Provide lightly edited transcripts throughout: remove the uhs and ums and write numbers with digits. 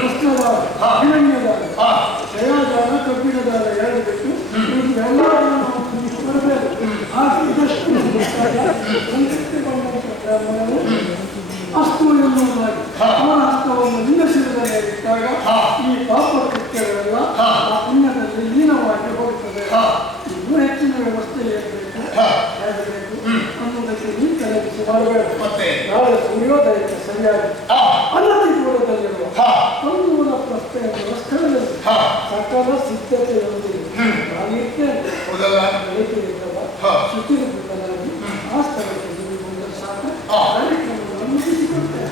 ಕೃಷ್ಣದಾರ, ಹಿರಣ್ಯದಾರ, ಜಯಾದಾರ, ಕಬ್ಬಿಣದಾರ ಎರಡು ಬಿಟ್ಟು ಎಲ್ಲ ಬರಬೇಕು. ಇದಷ್ಟು ಬ್ರಾಹ್ಮಣರು ಅಸ್ತು ಎನ್ನುವುದಾಗಿ ಅವನ ಹಸ್ತವನ್ನು ನಿಲ್ಲಿಸಿದ ಇಟ್ಟಾಗ ಈ ಪಾಪ ಕೃತ್ಯಗಳೆಲ್ಲ ಆ ಪುಣ್ಯದಲ್ಲಿ ಲೀನವಾಗಿ ಹೋಗುತ್ತದೆ. ಇನ್ನೂ ಹೆಚ್ಚಿನ ವ್ಯವಸ್ಥೆ ಏರಬೇಕು, ಹೇಳಬೇಕು ಅನ್ನೋದಕ್ಕೆ ನೀ ತಲೆಬಿಸಿ ಮಾಡಬೇಕು. ನಾಳೆ ಸೂರ್ಯೋದಯಕ್ಕೆ ಸರಿಯಾಗಿ ಅನ್ನತಿಪುರದಲ್ಲಿರುವ ಕಂದೂರ ಪ್ರಸ್ಥೆಯ ಸ್ಥಳದಲ್ಲಿ ಸಕಲ ಸಿದ್ಧತೆಯೊಂದಿಗೆ ನಾನಿರ್ತೇನೆ. ಶುಚಿರೂಪನಾಗಿ ಆ ಸ್ಥಳಕ್ಕೆ ಬಂದ ಸಾಕು ಕಾರ್ಯಕ್ರಮವನ್ನು ಮುಗಿಸಿಕೊಡ್ತೇನೆ.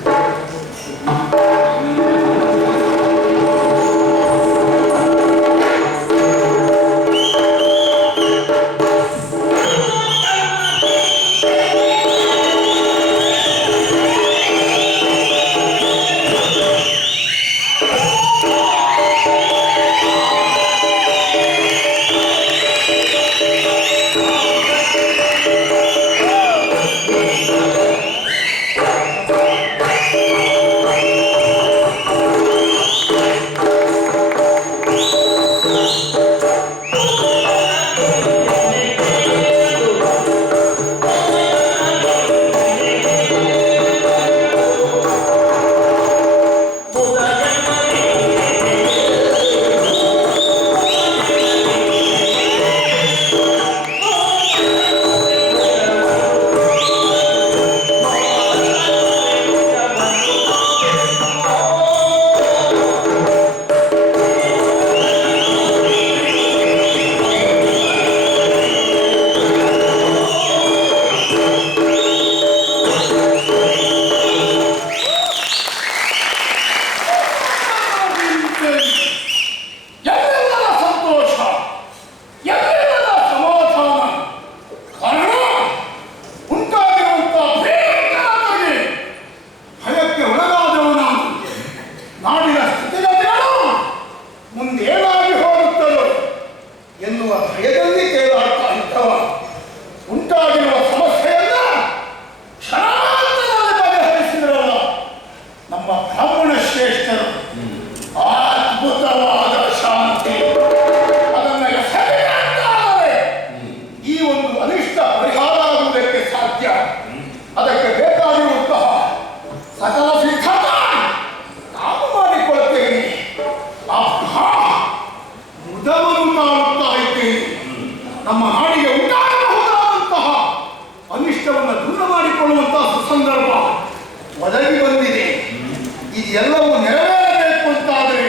ನಮ್ಮ ನಾಡಿಗೆ ಉಂಟಾಗಬಹುದಾದಂತಹ ಅನಿಷ್ಟವನ್ನು ದೂರ ಮಾಡಿಕೊಳ್ಳುವಂತಹ ಸಂದರ್ಭ ಒದಗಿ ಬಂದಿದೆ. ಇದೆಲ್ಲವೂ ನೆರವೇರಬೇಕು ಅಂತಾದರೆ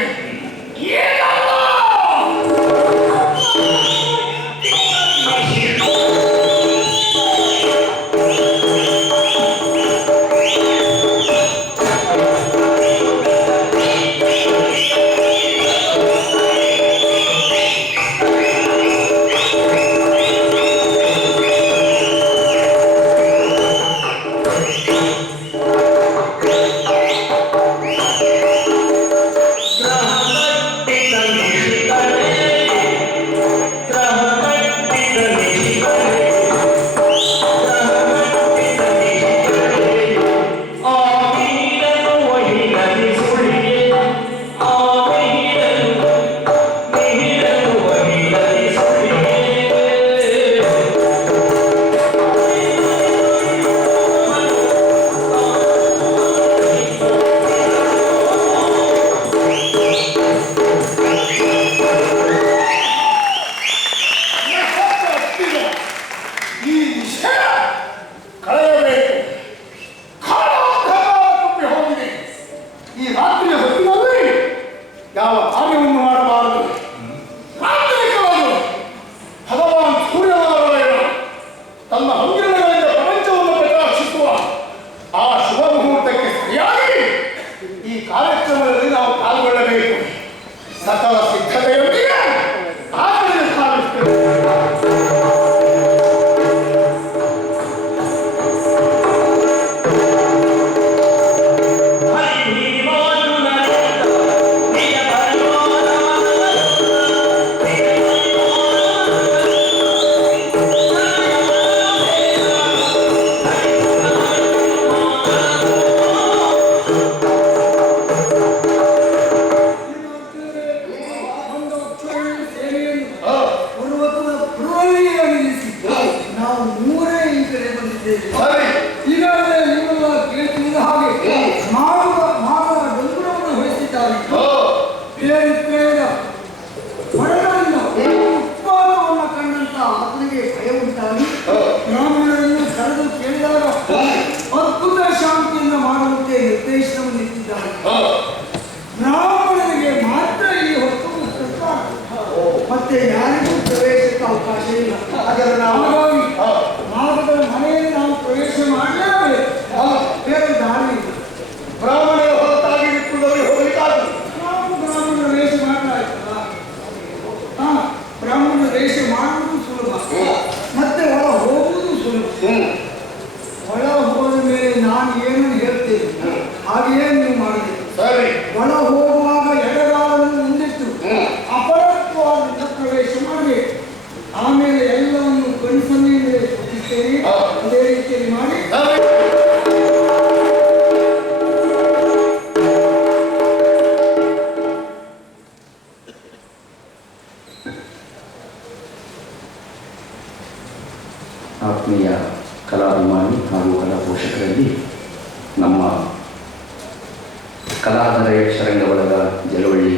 ಕಲಾಧರ ಯಕ್ಷರಂಗ ಬಳಗ ಜಲವಳ್ಳಿ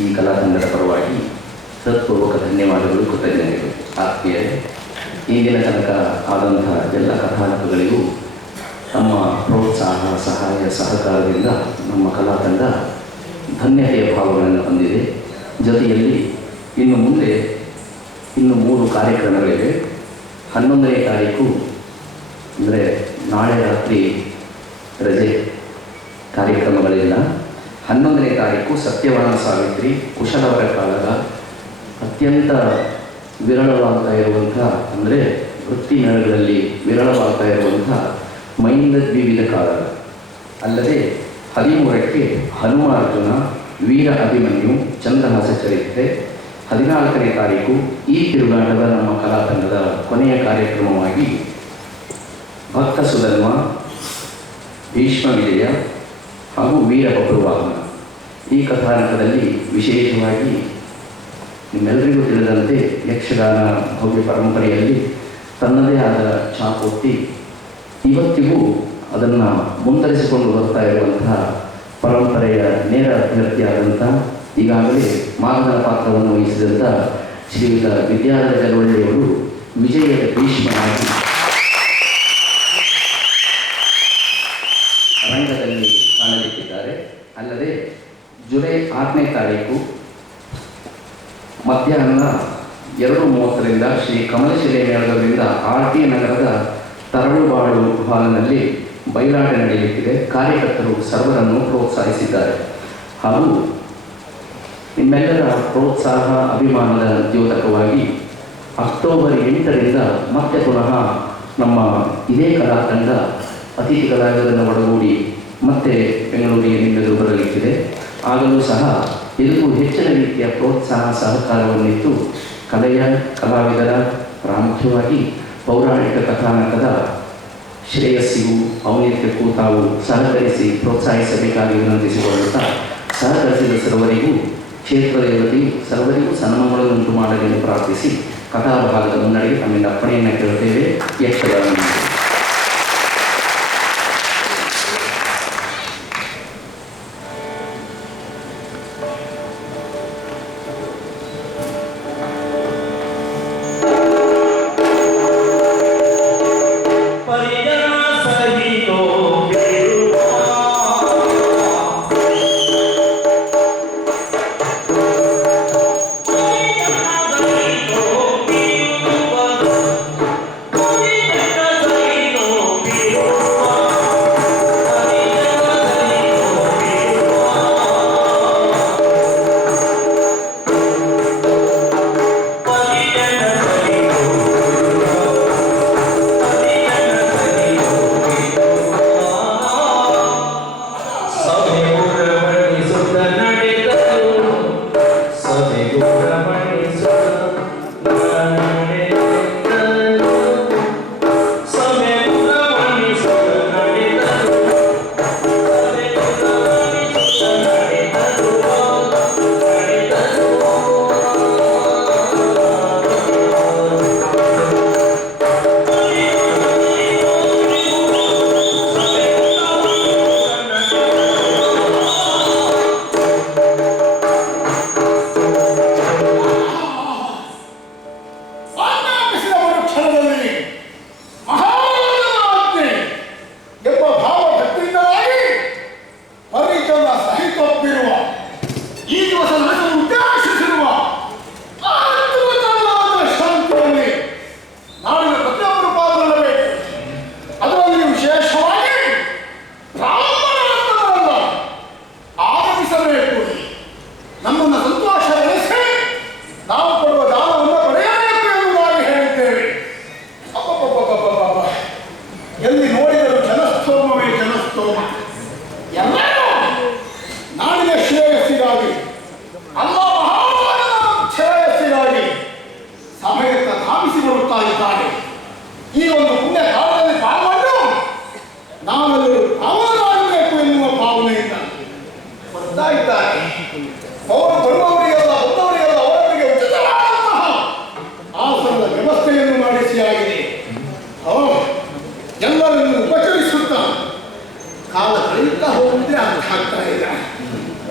ಈ ಕಲಾತಂಡದ ಪರವಾಗಿ ಹೃತ್ಪೂರ್ವಕ ಧನ್ಯವಾದಗಳು, ಕೃತಜ್ಞತೆಗಳು. ಆತ್ಮೀಯರೇ, ಇಂದಿನ ತನಕ ಆದಂತಹ ಎಲ್ಲ ಕಥಾನಕಗಳಿಗೂ ತಮ್ಮ ಪ್ರೋತ್ಸಾಹ, ಸಹಾಯ, ಸಹಕಾರದಿಂದ ನಮ್ಮ ಕಲಾತಂಡ ಧನ್ಯತೆಯ ಭಾವಗಳನ್ನು ಹೊಂದಿದೆ. ಜೊತೆಯಲ್ಲಿ ಇನ್ನು ಮುಂದೆ 3 ಕಾರ್ಯಕ್ರಮಗಳಿವೆ. 11ನೇ ತಾರೀಕು ಅಂದರೆ ನಾಳೆ ರಾತ್ರಿ ರಜೆ, ಕಾರ್ಯಕ್ರಮಗಳಿಲ್ಲ. 11ನೇ ತಾರೀಕು ಸತ್ಯವಾನ ಸಾವಿತ್ರಿ ಕುಶಲವರ ಕಾಳಗ, ಅತ್ಯಂತ ವಿರಳವಾಗ್ತಾ ಇರುವಂಥ, ಅಂದರೆ ವೃತ್ತಿ ಮೇಳಗಳಲ್ಲಿ ವಿರಳವಾಗ್ತಾ ಇರುವಂಥ ಮೈಂದ ಕಾಳಗ. ಅಲ್ಲದೆ 13ಕ್ಕೆ ಹನುಮಾರ್ಜುನ ವೀರ ಅಭಿಮನ್ಯು ಚಂದ್ರಹಾಸ ಚರಿತ್ರೆ. 14ನೇ ತಾರೀಕು ಈ ತಿರುಗಾಟದ ನಮ್ಮ ಕಲಾತಂಡದ ಕೊನೆಯ ಕಾರ್ಯಕ್ರಮವಾಗಿ ಭಕ್ತ ಸುಧರ್ಮ, ಭೀಷ್ಮ ವಿಜಯ ಹಾಗೂ ವೀರ ಬಬ್ರುವಾಹನ. ಈ ಕಥಾನಕದಲ್ಲಿ ವಿಶೇಷವಾಗಿ ನಿಮ್ಮೆಲ್ಲರಿಗೂ ತಿಳಿದಂತೆ ಯಕ್ಷಗಾನ ಭವ್ಯ ಪರಂಪರೆಯಲ್ಲಿ ತನ್ನದೇ ಆದ ಛಾಪೊತ್ತಿ ಇವತ್ತಿಗೂ ಅದನ್ನು ಮುಂದುವರಿಸಿಕೊಂಡು ಬರ್ತಾ ಇರುವಂತಹ ಪರಂಪರೆಯ ನೇರ ಅಭ್ಯರ್ಥಿಯಾದಂಥ, ಈಗಾಗಲೇ ಮಾನವನ ಪಾತ್ರವನ್ನು ವಹಿಸಿದಂಥ ಶ್ರೀಯುತ ವಿದ್ಯಾಧರ ಜಲವಳ್ಳಿಯವರು ವಿಜಯದ ಭೀಷ್ಮನಾಗಿ ರಂಗದಲ್ಲಿ ಕಾಣಲಿಕ್ಕಿದ್ದಾರೆ. ಅಲ್ಲದೆ ಜುಲೈ 6ನೇ ತಾರೀಕು ಮಧ್ಯಾಹ್ನ 2:30ರಿಂದ ಶ್ರೀ ಕಮಲಶಿಲೆ ಮೇಳದವರಿಂದ RT ನಗರದ ತರಳುಬಾಳು ಹಾಲ್ನಲ್ಲಿ ಬಯಲಾಟ ನಡೆಯಲಿಕ್ಕಿದೆ. ಕಾರ್ಯಕರ್ತರು ಸರ್ವರನ್ನು ಪ್ರೋತ್ಸಾಹಿಸಿದ್ದಾರೆ. ಹಾಗೂ ನಿಮ್ಮೆಲ್ಲರ ಪ್ರೋತ್ಸಾಹ, ಅಭಿಮಾನದ ದ್ಯೋತಕವಾಗಿ ಅಕ್ಟೋಬರ್ 8ರಿಂದ ಮತ್ತೆ ಪುನಃ ನಮ್ಮ ಇದೇ ಕಲಾತಂಡ ಅತಿಥಿಗಳಾಗೋದನ್ನು ಒಳಗೂಡಿ ಮತ್ತೆ ಬೆಂಗಳೂರಿಗೆ ನಿಮ್ಮೆದುರು ಬರಲಿಕ್ಕಿದೆ. ಆಗಲೂ ಸಹ ಇದಕ್ಕೂ ಹೆಚ್ಚಿನ ರೀತಿಯ ಪ್ರೋತ್ಸಾಹ, ಸಹಕಾರವನ್ನಿತ್ತು ಕಲೆಯ ಕಲಾವಿದರ, ಪ್ರಾಮುಖ್ಯವಾಗಿ ಪೌರಾಣಿಕ ಕಥಾನಕದ ಶ್ರೇಯಸ್ಸಿಗೂ ಔನ್ನತ್ಯಕ್ಕೂ ತಾವು ಸಹಕರಿಸಿ ಪ್ರೋತ್ಸಾಹಿಸಬೇಕಾಗಿ ವಿನಂತಿಸಿಕೊಳ್ಳುತ್ತಾ, ಸಹಕರಿಸಿದ ಸರ್ವರಿಗೂ ಕ್ಷೇತ್ರ ದೇವತೆಯು ಸರ್ವರಿಗೂ ಸನ್ಮಾನಗಳನ್ನುಂಟು ಮಾಡಲೆಂದು ಪ್ರಾರ್ಥಿಸಿ ಕಥಾಭಾಗದ ಮುನ್ನಡೆಗೆ ತಮ್ಮಿಂದ ಅಪ್ಪಣೆಯನ್ನು ಕೇಳುತ್ತೇವೆ. Yakshagana Thank you.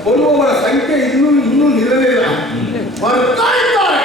ಕೊಲ್ಲುವವರ ಸಂಖ್ಯೆ ಇನ್ನೂ ನಿಲ್ಲಲಿಲ್ಲ. ಬರ್ತಾ ಇದ್ದಾರೆ.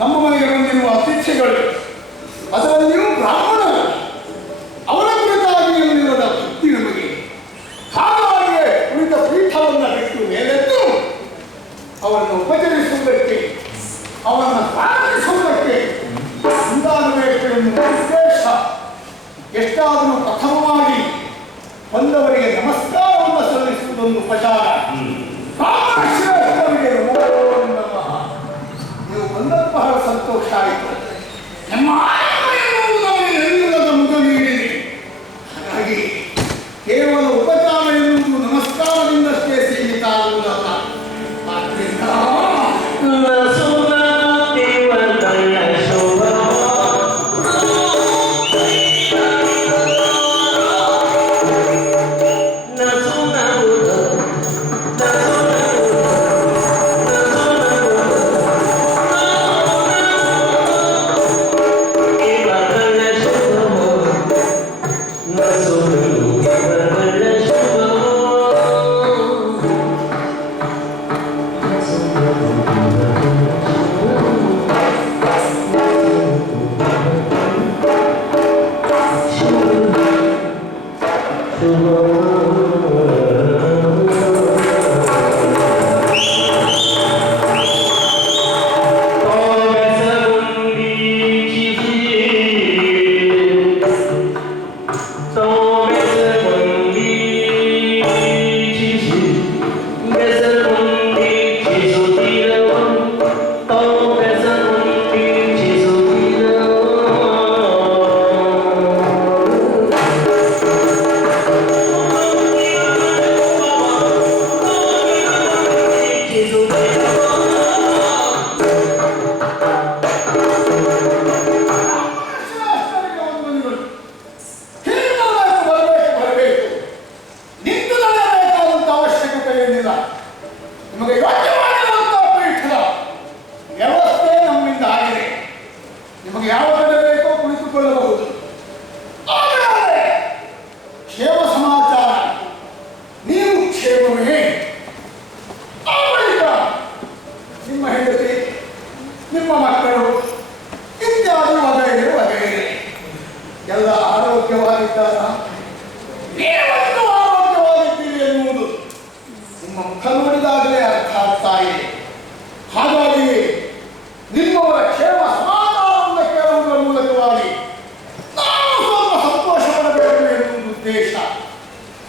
ನಮ್ಮ ಮನೆಗೆ ಬಂದಿರುವ ಅತಿಥಿಗಳು ಅದರಲ್ಲಿಯೂ ಬ್ರಾಹ್ಮಣರು ಅವರ ಕುರಿತಾಗಿ ನಿಲ್ಲದ ಭಕ್ತಿ ನಮಗೆ. ಹಾಗಾಗಿ ಉಳಿದ ಪೀಠವನ್ನು ಬಿಟ್ಟು ಮೇಲೆದ್ದು ಅವರನ್ನು ಉಪಚರಿಸುವುದಕ್ಕೆ ಅವರನ್ನು ಪ್ರಾರ್ಥಿಸುವುದಕ್ಕೆ ಮುಂದಾಗಬೇಕು ಎನ್ನುವ ಉದ್ದೇಶ. ಎಷ್ಟಾದರೂ ಪ್ರಥಮವಾಗಿ ಬಂದವರಿಗೆ ನಮಸ್ಕಾರವನ್ನು ಸಲ್ಲಿಸುವುದೊಂದು ಉಪಚಾರ. ನೀವು ಬಂದದ್ದು ಬಹಳ ಸಂತೋಷ ಆಯಿತು. ನಮ್ಮ ಮುಖ ನೀಡಿದೆ. ಹಾಗಾಗಿ ಕೇವಲ ಉಪಚಾರ ಎನ್ನುವುದು ನಮಸ್ಕಾರದಿಂದಷ್ಟೇ ಸೀಮಿತ ಆಗುವುದಲ್ಲ.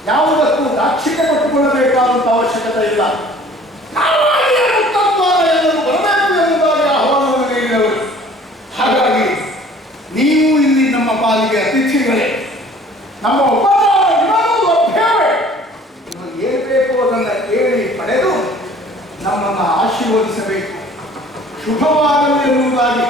ಯಾವುದಕ್ಕೂ ದಾಕ್ಷಿಣ್ಯ ಪಟ್ಟುಕೊಳ್ಳಬೇಕಾದಂತ ಅವಶ್ಯಕತೆ ಇಲ್ಲ. ನಮ್ಮನ್ನು ಆಶೀರ್ವದಿಸಬೇಕು, ಶುಭವಾಗಲು ಎನ್ನುವುದಾಗಿ.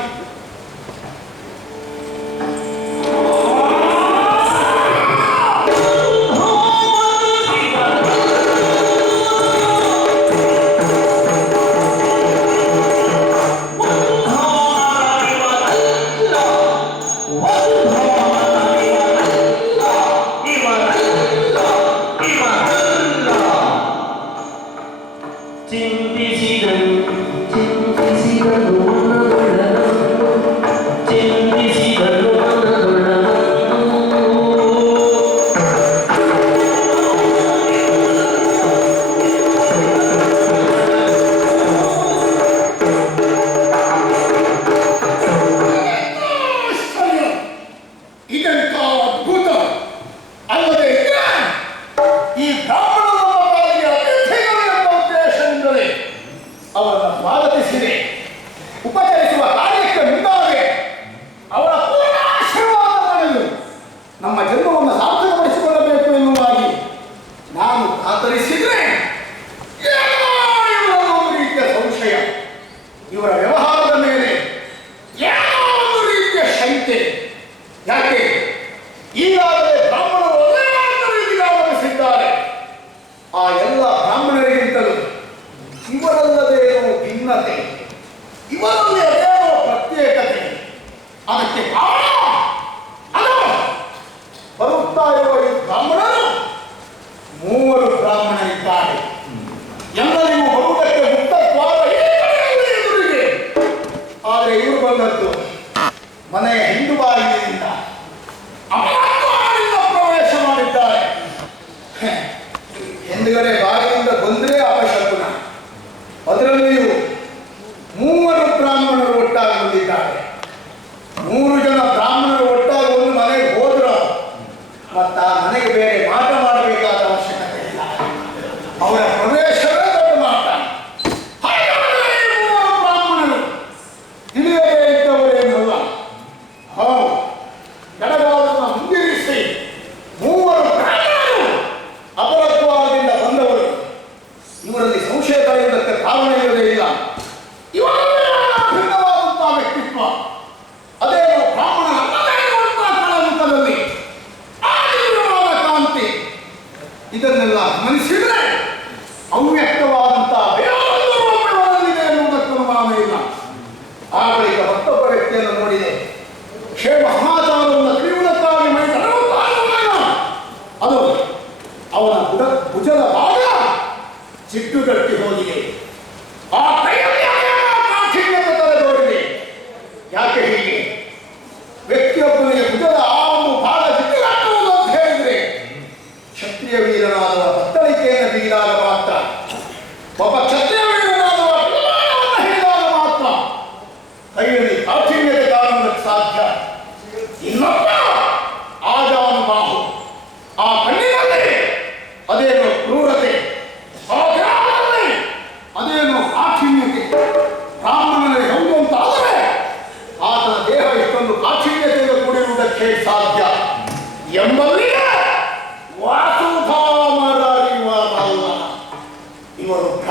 ಮೂವರು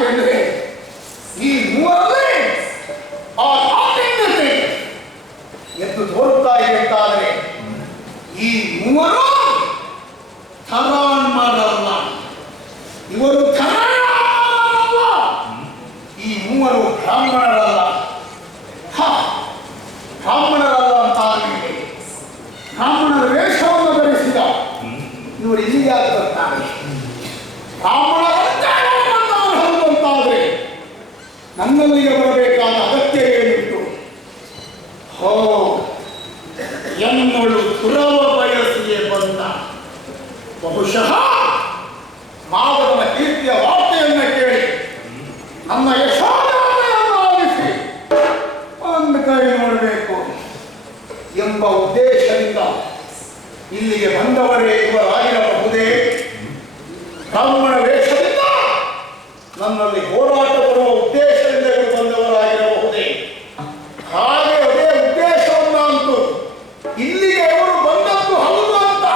ಯಾಕೆಂದ್ರೆ ಈ ಮೂವರಲ್ಲಿ ಆ ನಾಟಕತೆ ಎದ್ದು ತೋರುತ್ತಾ ಇದೆ ಅಂತಾದರೆ ಈ ಮೂವರು ಥರಾನ್ಮಾರಲ್ಲ, ಇವರು ಥರಾನ್ಮಾರಲ್ಲ, ಈ ಮೂವರು ಬ್ರಾಹ್ಮಣರಲ್ಲ. ಬ್ರಾಹ್ಮಣರಲ್ಲ ಅಂತಾದರೆ ಬ್ರಾಹ್ಮಣರ ವೇಷವನ್ನು ಧರಿಸಿದ ಇವರು ಇಲ್ಲಿಗೆ ಆಗಿ ಬರ್ತಾರೆ. ಬ್ರಾಹ್ಮಣರಂತೆ ಅಂತಾದರೆ ನನ್ನಲ್ಲಿಗೆ ಬರಬೇಕಾದ ಅಗತ್ಯ ಏನಿತ್ತು? ಹೋ, ಎನ್ನಳು ತುರವ ಬಯಸಿಗೆ ಬಂದ. ಬಹುಶಃ ಮಾವನ ಕೀರ್ತಿಯ ವಾರ್ತೆಯನ್ನು ಕೇಳಿ ನಮ್ಮ ಯಶೋಧನೆಯನ್ನು ಆಲಿಸಿ ಒಂದು ಕೈ ನೋಡಬೇಕು ಎಂಬ ಉದ್ದೇಶದಿಂದ ಇಲ್ಲಿಗೆ ಬಂದವರೇ ಇವರಾಗಿರಬಹುದೇ? ಬ್ರಾಹ್ಮಣ ವೇಷದಿಂದ ನನ್ನಲ್ಲಿ ಹೋರಾಟ ಬರುವ ಉದ್ದೇಶದಿಂದ ಇವರು ಬಂದವರಾಗಿರಬಹುದೇ? ಹಾಗೆ ಅದೇ ಉದ್ದೇಶವನ್ನಂತೂ ಇಲ್ಲಿಗೆ ಇವರು ಬಂದದ್ದು ಹೌದು ಅಂತ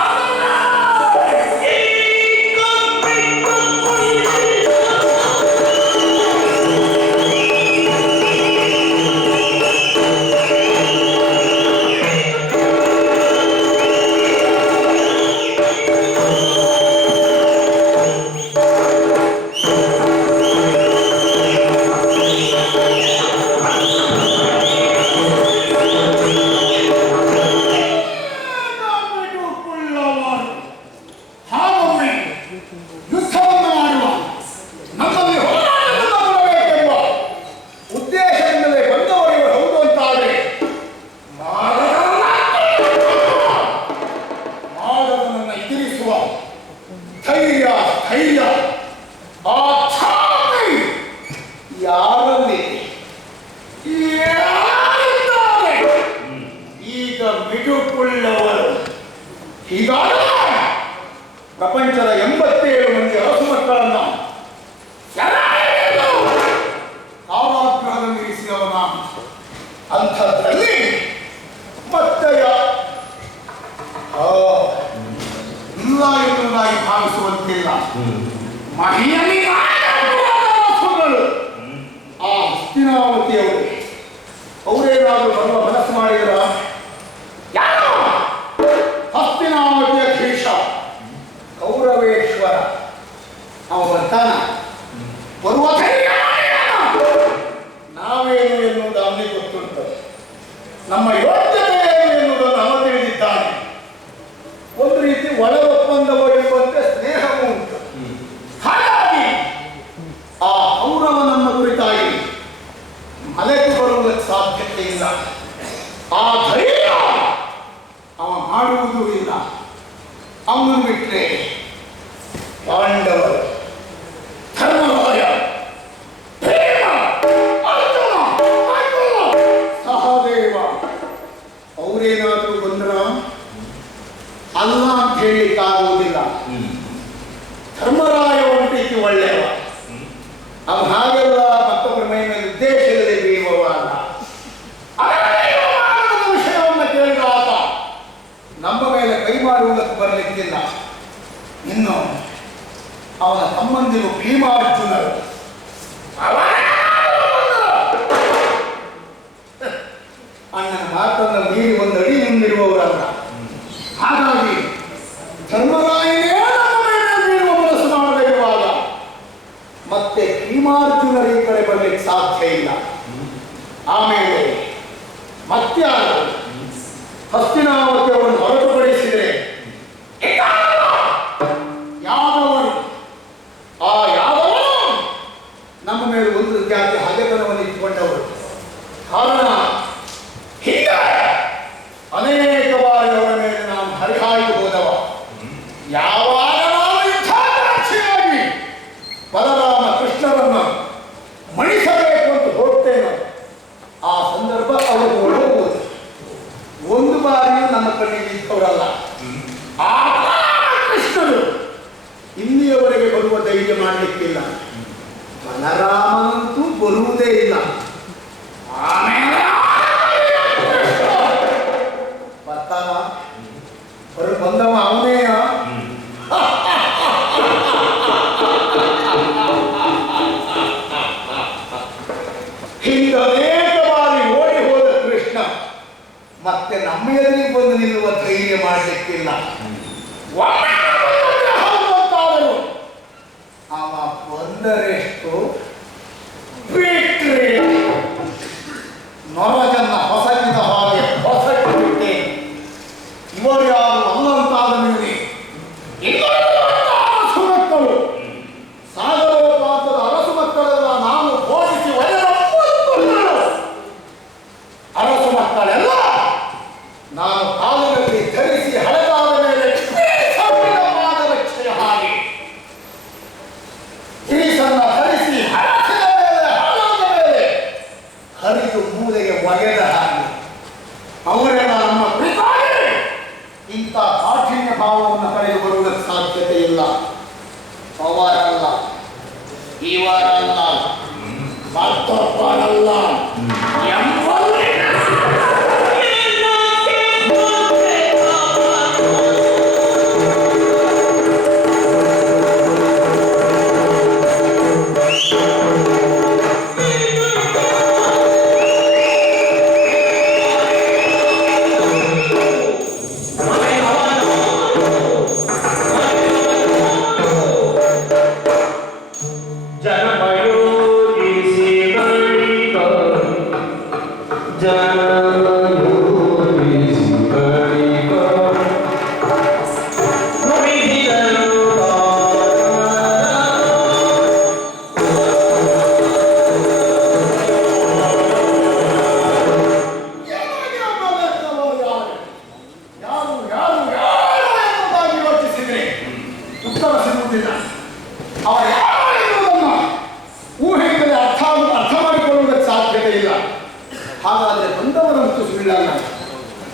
ಪ್ರಪಂಚದ 87 ಮಂದಿ ಅರಸು ಮಕ್ಕಳನ್ನ ಕಾರಾಗೃಹದಲ್ಲಿ ಇರಿಸಿದವನ ಅಂಥದ್ರಲ್ಲಿ ಮತ್ತೆ ಇಲ್ಲ ಎನ್ನುವುದಾಗಿ ಭಾವಿಸುವಂತಿಲ್ಲ. ಮಹಿಳೆಯರು ಆ ಹಸ್ತಿನಾವತಿಯವರು ಅವರೇನಾದರೂ ಬರುವ ಮನಸ್ಸು ಮಾಡಿದ್ರ? ಹಸ್ತಿನಾವತಿಯ ಧೀಶ ಕೌರವೇಶ್ವರ ಅವ ಬರ್ತಾನ, ಬರುವ ನಾವೇನು ಎನ್ನುವುದು ಅವನಿಗೆ ಗೊತ್ತುಂಟು, ನಮ್ಮ ಯೋಗ್ಯತೆ ಏನು ಎನ್ನುವುದನ್ನು ಅವನು ತಿಳಿದಿದ್ದಾನೆ. ಒಂದು ರೀತಿ ಒಳ ಒಪ್ಪಂದವೋ ಎಂಬಂತೆ ಸ್ನೇಹವೂ ಉಂಟು. ಹಾಗಾಗಿ ಆ ಕೌರವನನ್ನು ಕುರಿತಾಗಿ ಮಲೆತು ಬರುವುದಕ್ಕೆ ಸಾಧ್ಯತೆ ಇಲ್ಲ. ಆ ಧೈರ್ಯ ಅವ ಮಾಡುವುದೂ ಇಲ್ಲ. ಅವನು ಬಿಟ್ಟರೆ ಪಾಂಡವರು, ಧರ್ಮರಾಯ, ಭೀಮ, ಅರ್ಜುನ, ಸಹದೇವ ಅವರೇನಾದರೂ ಬಂದ್ರ ಅಲ್ಲ ಅಂತ ಹೇಳಲಿಕ್ಕಾಗುವುದಿಲ್ಲ. ಧರ್ಮರಾಯ ಒಂಟಿಗೆ ಒಳ್ಳೆಯವ, ಅವ ಹಾಗೆಲ್ಲ ಮತ್ತೊಬ್ಬರ ಮೈ ಮೇಲೆ ಉದ್ದೇಶದಲ್ಲಿ ಬೀಳುವವ ಅಲ್ಲ. ವಿಷಯವನ್ನು ಕೇಳಿದ ಆತ ನಮ್ಮ ಮೇಲೆ ಕೈ ಮಾಡುವುದಕ್ಕೆ ಬರಲಿಕ್ಕಿಲ್ಲ. ಇನ್ನು ಅವನ ತಮ್ಮಂದಿರು ಭೀಮಾರ್ಜುನರು ಅಣ್ಣನ ಮಾತನ್ನು ಮೀರಿ ಒಂದು ಅಡಿ ಮುಂದಿರುವವರಲ್ಲ. ಹಾಗಾಗಿ ಧರ್ಮರಾಯನೇ ನಮ್ಮ ಮೇಲೆ ಬೀಳುವ ಮನಸ್ಸು ಮಾಡದಿರುವಾಗ ಮತ್ತೆ ಭೀಮಾರ್ಜುನರ ಈ ಕಡೆ ಬರಲಿಕ್ಕೆ ಸಾಧ್ಯ ಇಲ್ಲ. ಆಮೇಲೆ ಮತ್ಯಾರ ಹಸ್ತಿನಾವತಿಯವರನ್ನು ಹೊರತುಪಡಿಸಿದರೆ ಯಾದವರು, ಆ ಯಾದವರು ನಮ್ಮ ಮೇಲೆ ಒಂದು ಜಾತಿ ಹಗೆತನವನ್ನು ಇಟ್ಟುಕೊಂಡವರು. ಕಾರಣ ಹೀಗೆ ಅನೇಕ ಬಾರಿ ಅವರ ಮೇಲೆ ನಾವು ಹರಿಹಾಯ್ದು ಹೋದವ. ಯಾವಾಗ ನಾವು ಯುದ್ಧಾಕಾಂಕ್ಷಿಯಾಗಿ ಬಲರಾಮ ಕೃಷ್ಣರನ್ನು ಮಣಿಸಬೇಕು ಅಂತ ಹೋಗ್ತೇನೆ, ಆ ಸಂದರ್ಭ ಅವರು ಒಳಗುವುದು. ಒಂದು ಬಾರಿಯೂ ನಮ್ಮ ಕಣ್ಣಿಗೆ ಇದ್ದವರಲ್ಲ. ಆ ಕೃಷ್ಣರು ಇಲ್ಲಿಯವರೆಗೆ ಬರುವ ಧೈರ್ಯ ಮಾಡಲಿಕ್ಕಿಲ್ಲ. ಬಲರಾಮನಂತೂ ಬರುವುದೇ ಇಲ್ಲ. ಆಮೇಲೆ ಬರ್ತಾನ, ಬಂದವ ಅವನೇಯ. ನಮ್ಮ ಎದುರಿಗೆ ಬಂದು ನಿಲ್ಲುವ ಧೈರ್ಯ ಮಾಡಲಿಕ್ಕಿಲ್ಲ. ಅವ ಬಂದರೆಷ್ಟು ಬಿಟ್ರೆ ನೊರಜನ್ನ ಹೊಸಗಿದ ಹಾಗೆ ಹೊಸಕ್ಕೆ ಬಿಟ್ಟೆ. ಇವರು ಯಾರು ಅಲ್ಲಂತಾದ ಮೇಲೆ ಅರಸು ಮಕ್ಕಳು, ಸಾಗರ ಪ್ರಾಂತದ ಅರಸು ಮಕ್ಕಳೆಲ್ಲ ನಾನು ಘೋಷಿಸಿ ಅರಸು ಮಕ್ಕಳೆಲ್ಲ ನಾನು ಕಾಲದಲ್ಲಿ ಧರಿಸಿ ಹಳೆದಾದ ಮೇಲೆ ಪಾದರಕ್ಷೆಯ ಹಾಗೆ ಹಿರಿಸನ್ನ ಧರಿಸಿ ಹಳಸಿದ ಮೇಲೆ ಹಳಾದ ಮೇಲೆ ಹರಿದು ಮೂಲೆಗೆ ಒಗೆದ ಹಾಗೆ ಅವರೆಲ್ಲ ನಮ್ಮ ಪಿತಾಯೇ ಇಂಥ ಕಾಠಿಣ್ಯ ಭಾವವನ್ನು ಕಳೆದು ಬರುವುದಕ್ಕೆ ಸಾಧ್ಯತೆ ಇಲ್ಲ. ಅವರಲ್ಲ, ಇವರಲ್ಲ, ಮತ್ತೊಬ್ಬರಲ್ಲ ಎಂಬಲ್ಲಿ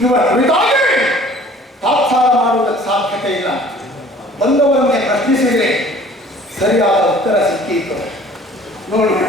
ಇವರ ಕುರಿತಾಗಿ ತಾತ್ಸಾರ ಮಾಡುವುದಕ್ಕೆ ಸಾಧ್ಯತೆ ಇಲ್ಲ. ಬಂದವರನ್ನೇ ಪ್ರಶ್ನಿಸಿದರೆ ಸರಿಯಾದ ಉತ್ತರ ಸಿಕ್ಕಿತ್ತು. ನೋಡೋಣ.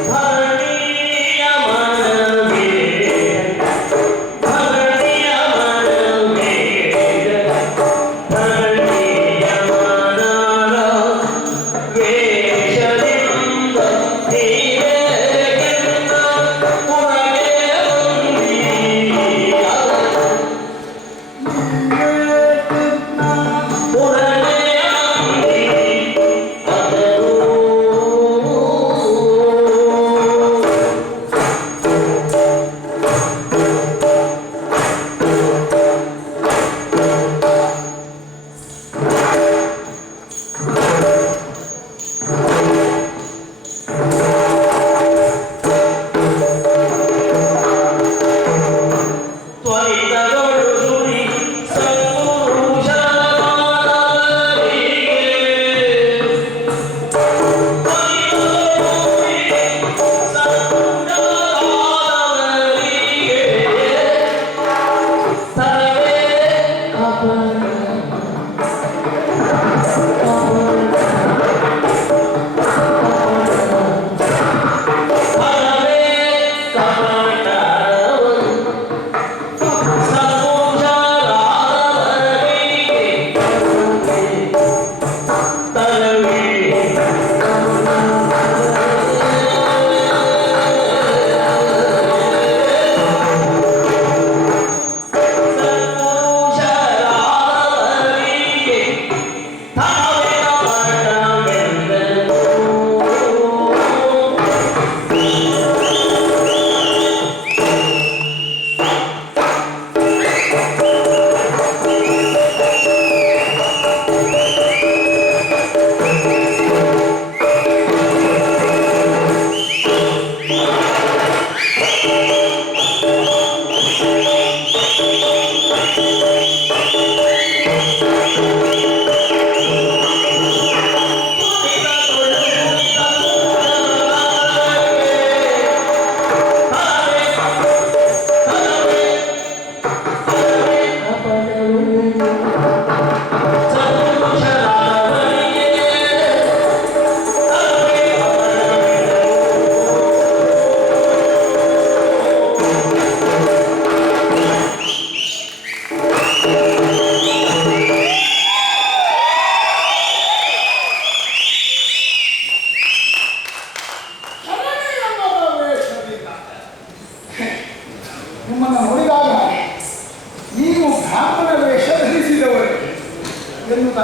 Hare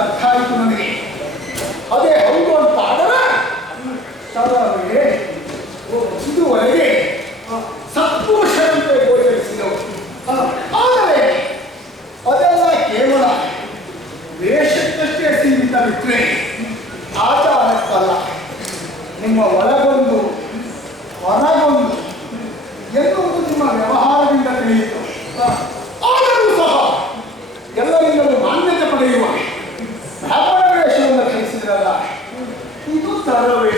ಅರ್ಥ ಆಯಿತು ನನಗೆ. ಅದೇ ಹೌದು ಅಂತ ಆದರೆ ಸಾಧಾರಣವೇ ಇದುವರೆಗೆ ಸತ್ಪುರುಷರಂತೆ ಗೋಚರಿಸಿದವು. ಆದರೆ ಅದೆಲ್ಲ ಕೇವಲ ವೇಷಕ್ಕಷ್ಟೇ ಸೀಮಿತ ಬಿಟ್ಟರೆ ಆಚಾರಕ್ಕಲ್ಲ. ನಿಮ್ಮ ಒಳಗೊಂದು ಹೊರಗೊಂದು ಎನ್ನುವುದು ನಿಮ್ಮ ವ್ಯವಹಾರದಿಂದ ತಿಳಿಯಿತು. ಆದರೂ ಸಹ ಎಲ್ಲರಿಂದಲೂ ಮಾನ್ಯತೆ ಪಡೆಯುವ ಬ್ರಾಹ್ಮಣ ವೇಷವನ್ನು ಧರಿಸಿದ್ರಲ್ಲ, ಇದು ತರವೇ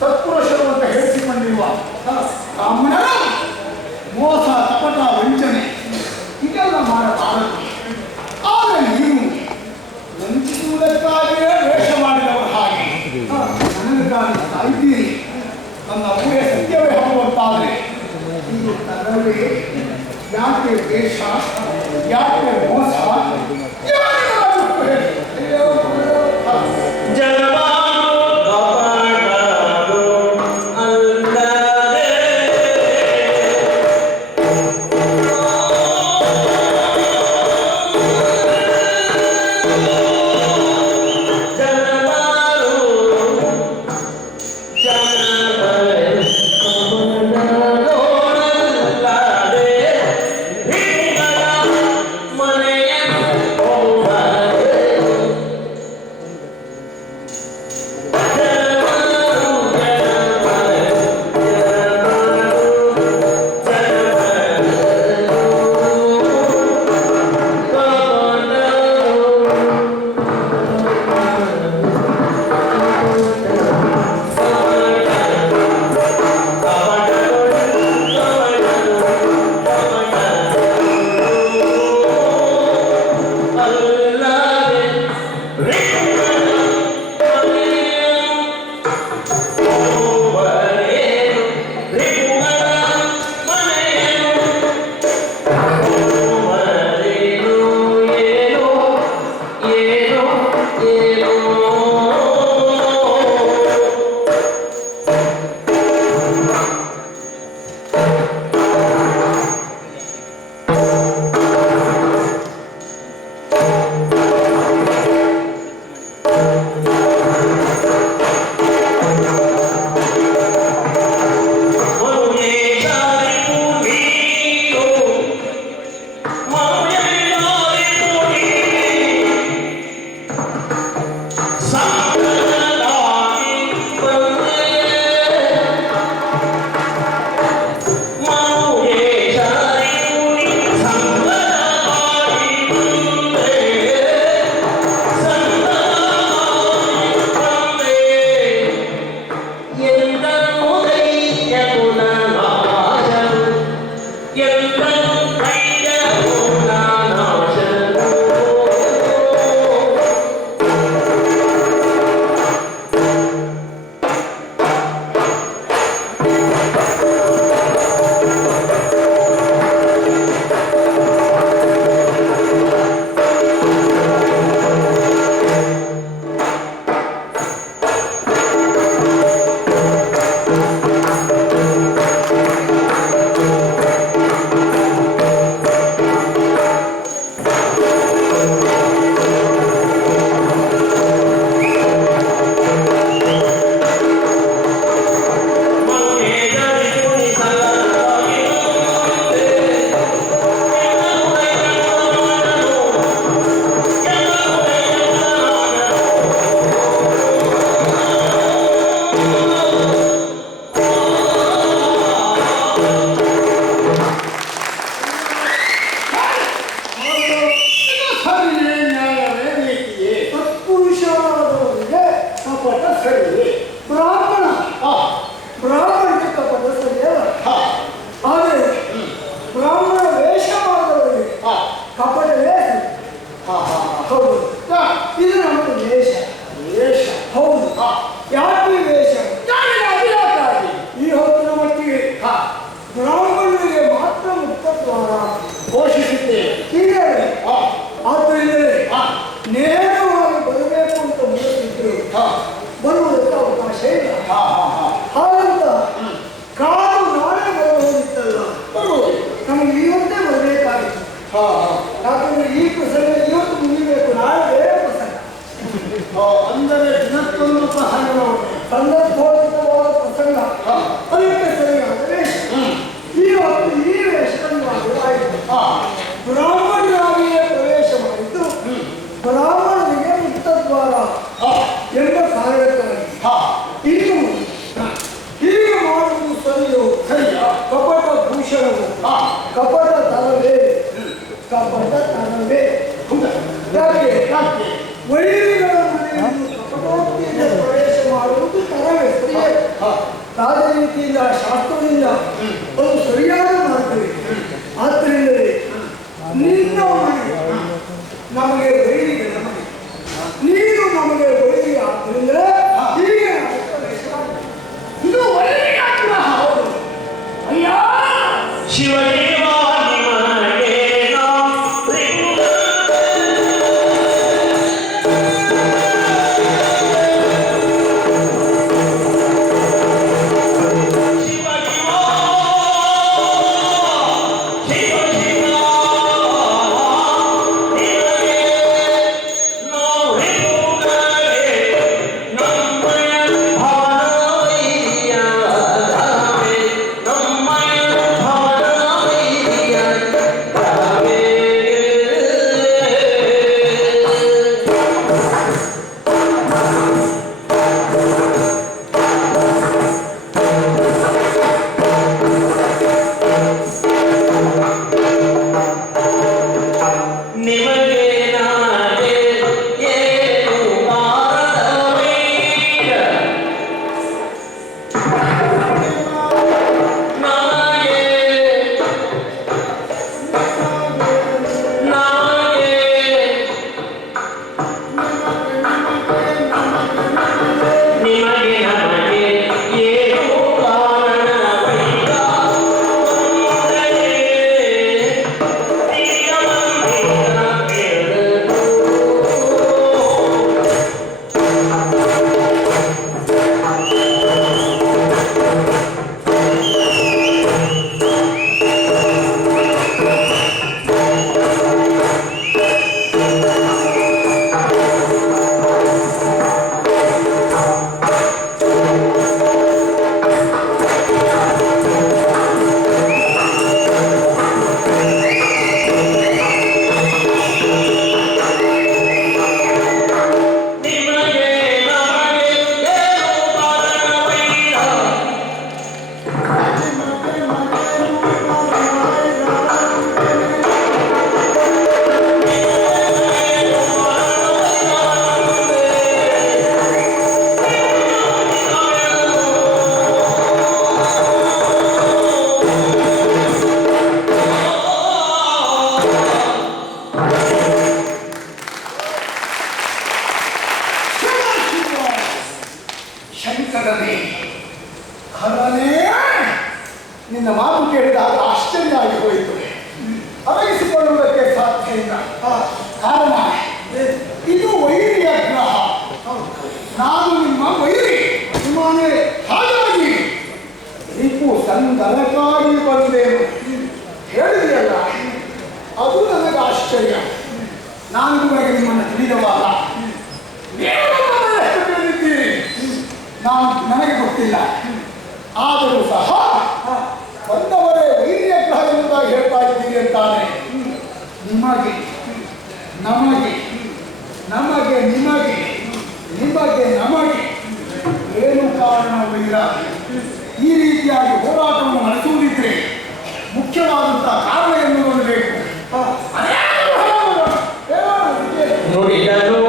ಸತ್ಪುರುಷರು ಅಂತ ಹೇಳಿಸಿಕೊಂಡಿರುವ ಬ್ರಾಹ್ಮಣರ ಮೋಸ, ಕಪಟ, ವಂಚನೆ ಇದೆಲ್ಲ ಮಾಡಬಾರದು. ಆದರೆ ನೀವು ವಂಚಿಸುವುದಕ್ಕಾಗಿಯೇ ವೇಷ ಮಾಡಿದವರು ಹಾಗೆ ನನಗಾಗಿ ಸಾಯ್ತೀರಿ. ನನ್ನ ಊಹೆ ಸತ್ಯವೇ ಹೋಗುವಂತಾದರೆ ಇದು ತರವೇ? ಯಾಕೆ ವೇಷ, ಯಾಕೆ ಮೋಸ, ಯಾಕಂದ್ರೆ ಈ ಪ್ರಸಂಗ ಇವತ್ತು ಮುಗಿಬೇಕು, ನಾಳೆ ಬೇರೆ ಪ್ರಸಂಗ. ಸ್ವಲ್ಪ ಸಂದರ್ಭೋಚಿತವಾದ ಪ್ರಸಂಗ ಅದಕ್ಕೆ ಸರಿಯಾದ ವೇಷ. ಇವತ್ತು ಈ ವೇಷವನ್ನು ಮಾಡಲಾಯಿತು. ಬ್ರಾಹ್ಮಣರಾಗಿಯೇ ಪ್ರವೇಶ ಮಾಡಿದ್ದು ಬ್ರಾಹ್ಮಣರಿಗೆ ಮುಕ್ತದ್ವಾರ ಎಂಬ ಕಾರಣಕ್ಕಾಗಿ ಇನ್ನು ಹೀಗೆ ಮಾಡುವುದು ಸರಿಯೋ ಕಪಟ ಭೂಷಣವು ಕಪಟ ತನವೇ ಯಾಕೆ ವೈರಿಗಳ ಮನೆಯನ್ನು ಕಪಟೋಕ್ತಿಯಿಂದ ಪ್ರವೇಶ ಮಾಡುವುದು ತರವೇ ಸರಿಯೇ? ರಾಜನೀತಿಯಿಂದ ಶಾಸ್ತ್ರದಿಂದ ಒಂದು ಸರಿಯಾದ ಮಾರ್ಗವೇ. ಆದ್ದರಿಂದಲೇ ನಿನ್ನ ಮನೆ ನಮಗೆ ವೈರಿಗೆ ನಮಗೆ ನೀನು ನಮಗೆ ವೈರಿ. ಆದ್ದರಿಂದ ಹೀಗೆ ಇದು ವೈರಿ ಹೌದು. ಅಯ್ಯ ಶಿವದೇವ ನಿನ್ನ ಮಾತು ಕೇಳಿದಾಗ ಆಶ್ಚರ್ಯ ಆಗಿ ಹೋಯಿತು. ಅರಗಿಸಿಕೊಳ್ಳುವುದಕ್ಕೆ ಸಾಧ್ಯ ಇಲ್ಲ. ಕಾರಣ ಇದು ವೈರಿಯ ಗ್ರಹ. ನಾನು ನಿಮ್ಮ ವೈರಿ ಹಾಗಾಗಿ ನೀವು ಸಂದನಕ್ಕಾಗಿ ಬಂದೇನು ಹೇಳಿದೆಯಲ್ಲ, ಅದು ನನಗೆ ಆಶ್ಚರ್ಯ. ನಾನು ನಿಮಗೆ ನಿಮ್ಮನ್ನು ತಿಳಿದವಲ್ಲ. ಹೇಳಿದ್ದೀರಿ ನನಗೆ ಗೊತ್ತಿಲ್ಲ. ಆದರೂ ಸಹ ಬಂದವರೇ ವೈರ್ಯ ಗ್ರಹ ಎಂಬುದಾಗಿ ಹೇಳ್ತಾ ಇದ್ದೀರಿ ಅಂತಾನೆ. ನಿಮಗೆ ನಮಗೆ ನಮಗೆ ನಿಮಗೆ ನಿಮಗೆ ನಮಗೆ ಏನು ಕಾರಣವಿಲ್ಲ. ಈ ರೀತಿಯಾಗಿ ಹೋರಾಟವನ್ನು ನಡೆಸುವುದಿದ್ರೆ ಮುಖ್ಯವಾದಂತಹ ಕಾರಣ ಎನ್ನುವುದು ಬೇಕು. ನುಡಿದನು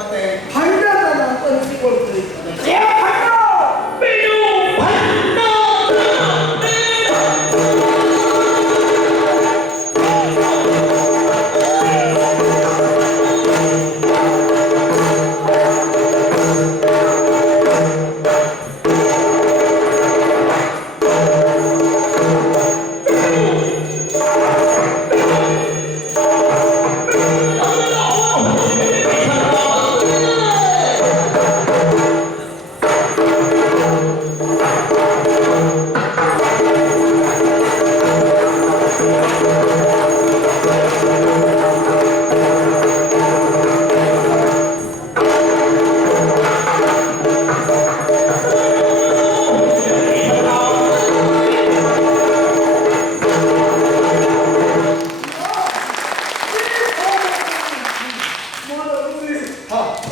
ಮತ್ತೆ ಭಂಡತನ ಅಂತ ಅನಿಸಿಕೊಳ್ತದೆ. ಬಿಡು ಭಂಡ.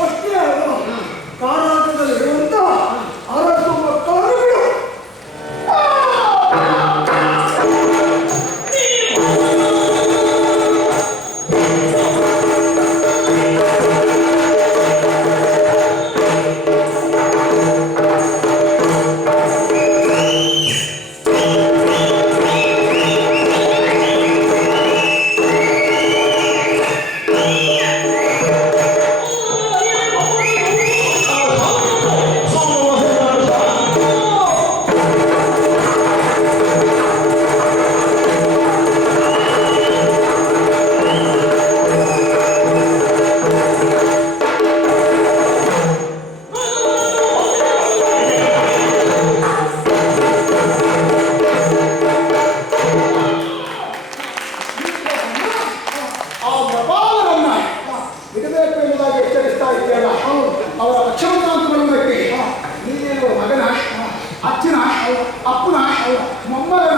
ಅಷ್ಟೇ ಅಲ್ಲ, ಕಾರಾಗೃಹದಲ್ಲಿ ಇರುವಂತ ಅರಸು ಮಕ್ಕಳನ್ನು ಬಿಡು. ಆ ಪ್ರಭಾವರನ್ನ ಬಿಡಬೇಕು ಎಂಬುದಾಗಿ ಎಚ್ಚರಿಸ್ತಾ ಇದ್ದೇವೆ. ಅವರ ಲಕ್ಷಣಾಂತರವನ್ನು ನೀನಿರುವ ಮಗನ, ಅಚ್ಚನ, ಅಪ್ಪನ, ಮೊಮ್ಮಗನ